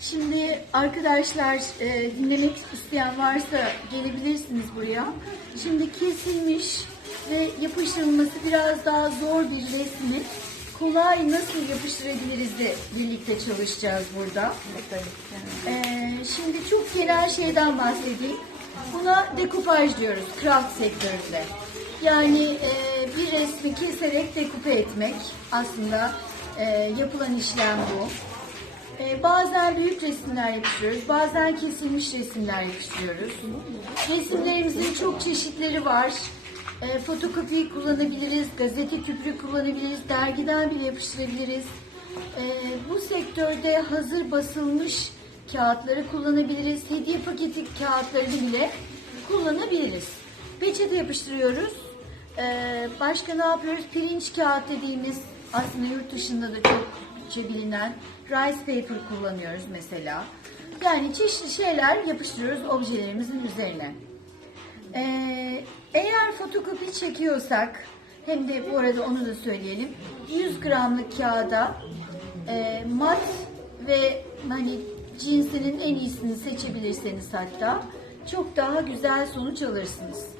Şimdi arkadaşlar e, dinlemek isteyen varsa gelebilirsiniz buraya. Şimdi kesilmiş ve yapıştırılması biraz daha zor bir resmi kolay nasıl yapıştırabiliriz de birlikte çalışacağız burada. E, şimdi çok genel şeyden bahsedeyim. Buna dekupaj diyoruz craft sektöründe. Yani e, bir resmi keserek dekupe etmek aslında e, yapılan işlem bu. Ee, bazen büyük resimler yapıştırıyoruz, bazen kesilmiş resimler yapıştırıyoruz. Resimlerimizin çok çeşitleri var. Ee, fotokopi kullanabiliriz, gazete küpürü kullanabiliriz, dergiden bile yapıştırabiliriz. Ee, bu sektörde hazır basılmış kağıtları kullanabiliriz, hediye paketi kağıtlarını bile kullanabiliriz. Peçete yapıştırıyoruz. Ee, başka ne yapıyoruz? Pirinç kağıt dediğimiz aslında yurt dışında da çok bilinen rice paper kullanıyoruz mesela. Yani çeşitli şeyler yapıştırıyoruz objelerimizin üzerine. Ee, eğer fotokopi çekiyorsak hem de bu arada onu da söyleyelim. 100 gramlık kağıda e, mat ve hani cinsinin en iyisini seçebilirseniz hatta çok daha güzel sonuç alırsınız.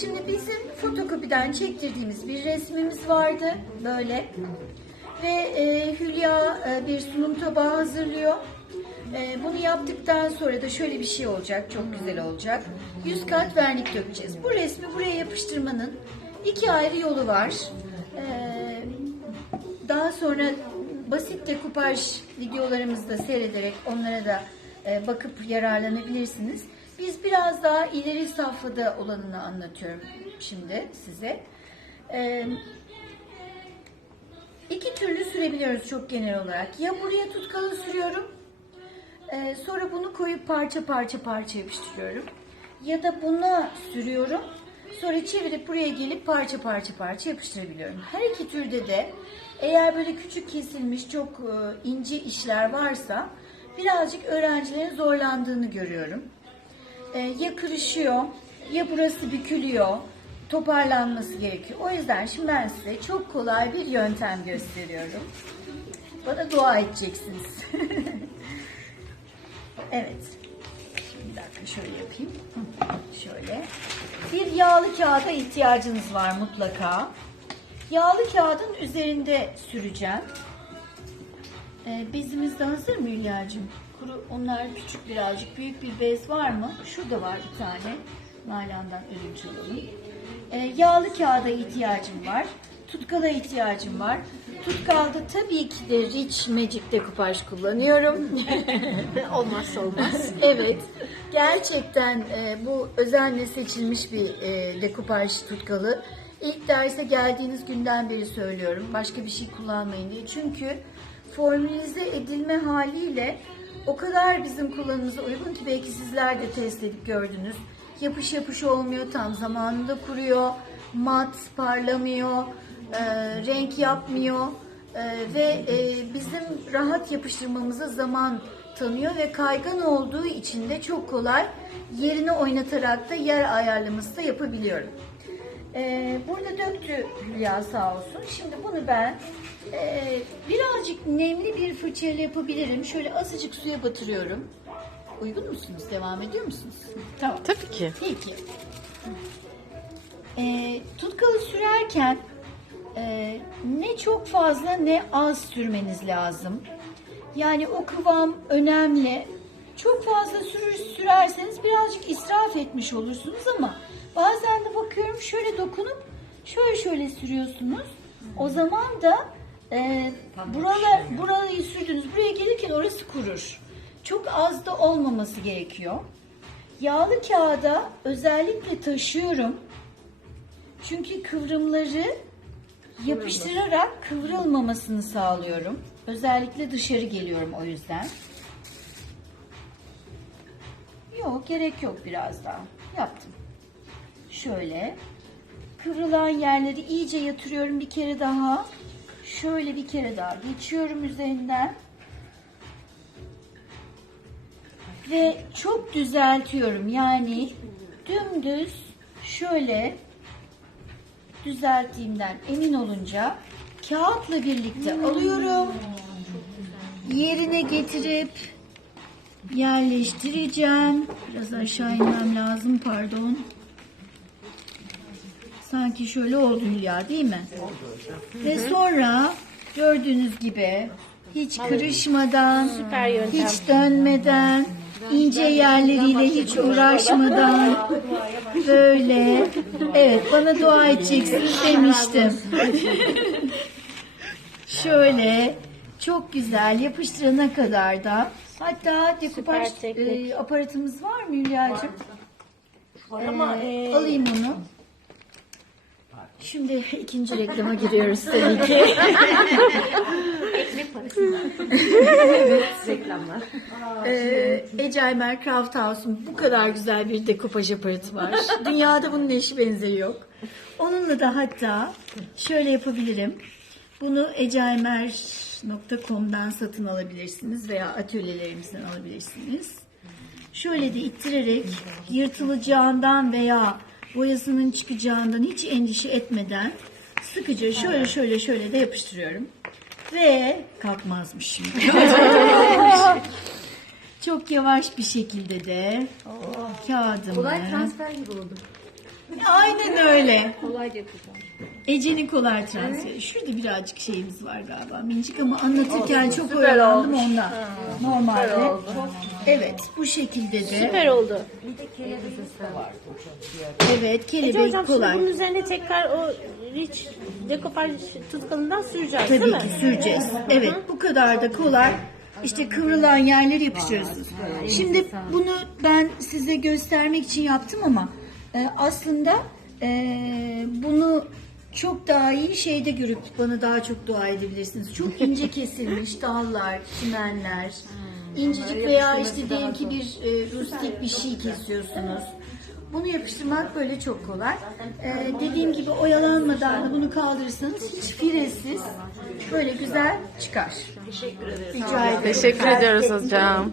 Şimdi bizim fotokopiden çektirdiğimiz bir resmimiz vardı böyle ve e, Hülya e, bir sunum tabağı hazırlıyor. E, bunu yaptıktan sonra da şöyle bir şey olacak, çok güzel olacak. 100 kat vernik dökeceğiz. Bu resmi buraya yapıştırmanın iki ayrı yolu var. E, daha sonra basit dekupaj videolarımızda seyrederek onlara da e, bakıp yararlanabilirsiniz. Biz biraz daha ileri safhada olanını anlatıyorum şimdi size. E, İki türlü sürebiliyoruz çok genel olarak. Ya buraya tutkalı sürüyorum, e, sonra bunu koyup parça parça parça yapıştırıyorum. Ya da buna sürüyorum, sonra çevirip buraya gelip parça parça parça yapıştırabiliyorum. Her iki türde de eğer böyle küçük kesilmiş çok e, ince işler varsa birazcık öğrencilerin zorlandığını görüyorum. E, ya kırışıyor, ya burası bükülüyor, toparlanması gerekiyor. O yüzden şimdi ben size çok kolay bir yöntem gösteriyorum. Bana dua edeceksiniz. evet. Bir dakika şöyle yapayım. Şöyle. Bir yağlı kağıda ihtiyacınız var mutlaka. Yağlı kağıdın üzerinde süreceğim. Ee, bezimiz de hazır mı Hülya'cığım? Kuru, onlar küçük birazcık. Büyük bir bez var mı? Şurada var bir tane. Nalandan ödünç alalım. Ee, yağlı kağıda ihtiyacım var. Tutkala ihtiyacım var. Tutkalda tabii ki de Rich Magic dekupaj kullanıyorum. Olmazsa olmaz. evet. Gerçekten e, bu özenle seçilmiş bir e, dekupaj tutkalı. İlk derse geldiğiniz günden beri söylüyorum. Başka bir şey kullanmayın diye. Çünkü formülize edilme haliyle o kadar bizim kullanımımıza uygun ki belki sizler de test edip gördünüz. Yapış yapış olmuyor, tam zamanında kuruyor, mat, parlamıyor, e, renk yapmıyor e, ve e, bizim rahat yapıştırmamıza zaman tanıyor ve kaygan olduğu için de çok kolay yerine oynatarak da yer ayarlaması da yapabiliyorum. Ee, burada döktü Hülya sağ olsun. Şimdi bunu ben e, birazcık nemli bir fırçayla yapabilirim. Şöyle azıcık suya batırıyorum. Uygun musunuz? Devam ediyor musunuz? Tamam. Tabii ki. Peki. Ee, tutkalı sürerken e, ne çok fazla ne az sürmeniz lazım. Yani o kıvam önemli. Çok fazla sürür, sürerseniz birazcık israf etmiş olursunuz ama bazen de bakıyorum şöyle dokunup şöyle şöyle sürüyorsunuz. O zaman da e, buralar, burayı sürdünüz. Buraya gelirken orası kurur. Çok az da olmaması gerekiyor. Yağlı kağıda özellikle taşıyorum. Çünkü kıvrımları yapıştırarak kıvrılmamasını sağlıyorum. Özellikle dışarı geliyorum o yüzden. Yok gerek yok biraz daha. Yaptım. Şöyle. Kıvrılan yerleri iyice yatırıyorum bir kere daha. Şöyle bir kere daha geçiyorum üzerinden. Ve çok düzeltiyorum. Yani dümdüz şöyle düzelttiğimden emin olunca kağıtla birlikte alıyorum. Yerine getirip yerleştireceğim. Biraz aşağı inmem lazım pardon. Sanki şöyle oldu Hülya değil mi? Ve sonra gördüğünüz gibi hiç kırışmadan, hiç dönmeden, ince yerleriyle hiç uğraşmadan böyle. Evet bana dua edeceksiniz demiştim. Şöyle çok güzel yapıştırana kadar da hatta dekupaj e, aparatımız var mı Hülya'cığım? Ama Ee, alayım onu. Şimdi ikinci reklama giriyoruz tabii ki. reklamlar. Ee, Ece Aymer Craft House'un bu kadar güzel bir dekopaj aparatı var. Dünyada bunun eşi benzeri yok. Onunla da hatta şöyle yapabilirim. Bunu eceaymer.com'dan satın alabilirsiniz veya atölyelerimizden alabilirsiniz. Şöyle de ittirerek yırtılacağından veya boyasının çıkacağından hiç endişe etmeden sıkıca şöyle şöyle şöyle de yapıştırıyorum. Ve kalkmazmış şimdi. Çok yavaş bir şekilde de kağıdımı. Kolay transfer gibi oldu. Aynen öyle. Kolay yapacağım. Ece'nin kolay transferi. Şurada birazcık şeyimiz var galiba minicik ama anlatırken çok oyalandım ondan. Normalde. Evet bu şekilde de. Süper oldu. Evet Ece kelebek hocam kolay. şimdi bunun üzerine tekrar o rich dekopaj tutkalından süreceğiz Tabii değil mi? ki süreceğiz. Evet bu kadar da kolay. İşte kıvrılan yerleri yapıştırıyorsunuz. Şimdi bunu ben size göstermek için yaptım ama e, aslında e, bunu çok daha iyi şeyde görüp bana daha çok dua edebilirsiniz. Çok ince kesilmiş dallar, çimenler, incecik veya işte diyelim ki bir e, rustik bir şey kesiyorsunuz. Bunu yapıştırmak böyle çok kolay. Ee, dediğim gibi oyalanmadan da bunu kaldırırsanız hiç firesiz böyle güzel çıkar. Teşekkür ederim. Rica ederim. Teşekkür ediyoruz hocam.